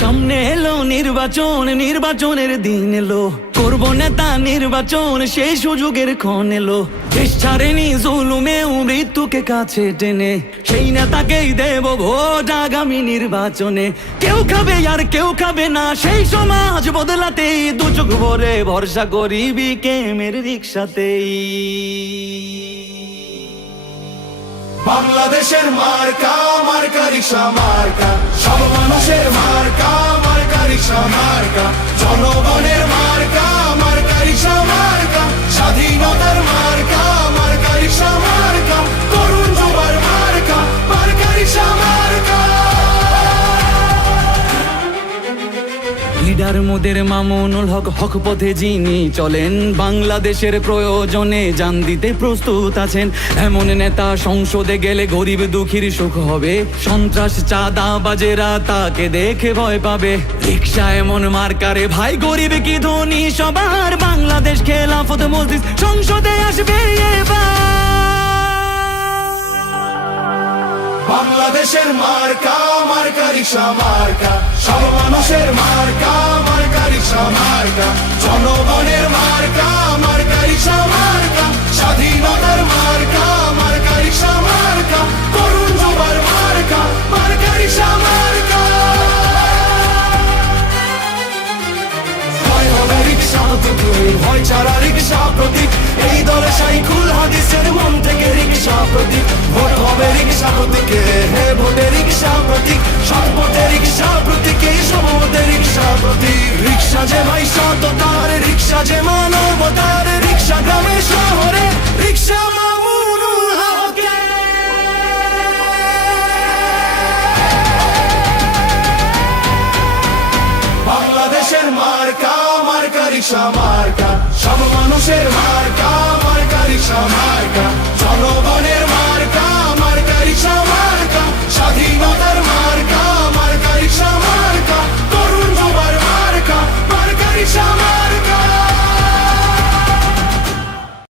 সামনে এলো নির্বাচন, নির্বাচনের দিন এলো, করব নেতা নির্বাচন, সেই সুযোগের ক্ষণ এলো। দেশ ছাড়েনি জুলুমেও মৃত্যুকে কাছে টেনে, সেই নেতাকেই দেব ভোট আগামী নির্বাচনে। কেউ খাবে আর কেউ খাবে না, সেই সমাজ বদলাতেই দু চোখ ভরে ভরসা করি বিকেমের রিক্সাতেই। বাংলাদেশের মার্কা, মার্কা রিক্সা মার্কা, সব মানুষের মার্কা, মার্কা রিক্সা মার্কা, জনগণের মার্কা, মার্কা রিক্সা মার্কা, স্বাধীনতার মার্কা, মার্কা রিক্সা মার্কা, তরুণ যুবার মার্কা, মার্কা রিক্সা মার্কা। লিডার মোদের মামুনুল হক, হক পথে যিনি চলেন, বাংলাদেশের প্রয়োজনে জান দিতে প্রস্তুত আছেন। এমন নেতা সংসদে গেলে গরিব দুঃখীর সুখ হবে, সন্ত্রাস চাঁদাবাজেরা তাকে দেখে ভয় পাবে। রিক্সা এমন মার্কারে ভাই, গরিব কি ধনী সবার, বাংলাদেশ খেলাফত মজলিস সংসদে আসবে এবার। বাংলাদেশের মার্কা, মার্কা রিক্সা মার্কা, সব মানুষের মার্কা, মার্কা রিক্সা মার্কা, জনগণের মার্কা, মার্কা রিক্সা মার্কা, স্বাধীনতার মার্কা, মার্কা রিক্সা মার্কা, তরুণ যুবার মার্কা, মার্কা রিক্সা মার্কা। ভয় হবে রিক্সা প্রতীক, ভয় ছাড়া রিক্সা প্রতীক, এই দলে সাইকুল হাদিসের মন থেকে রিক্সা প্রতীক। ভোট হবে রিক্সা প্রতীকে, হে ভোটে রিক্সা প্রতীক, সৎপথে রিক্সা প্রতীক, এই সমতে রিক্সা প্রতীক। রিক্সা যে ভাই সততার, রিক্সা যে মানবতার, রিক্সা গ্রামে শহরে, রিক্সা মামুনুল হকের। বাংলাদেশের মার্কা, মার্কা রিক্সা মার্কা, সব মানুষের মার্কা, মার্কা রিক্সা মার্কা, জনগণের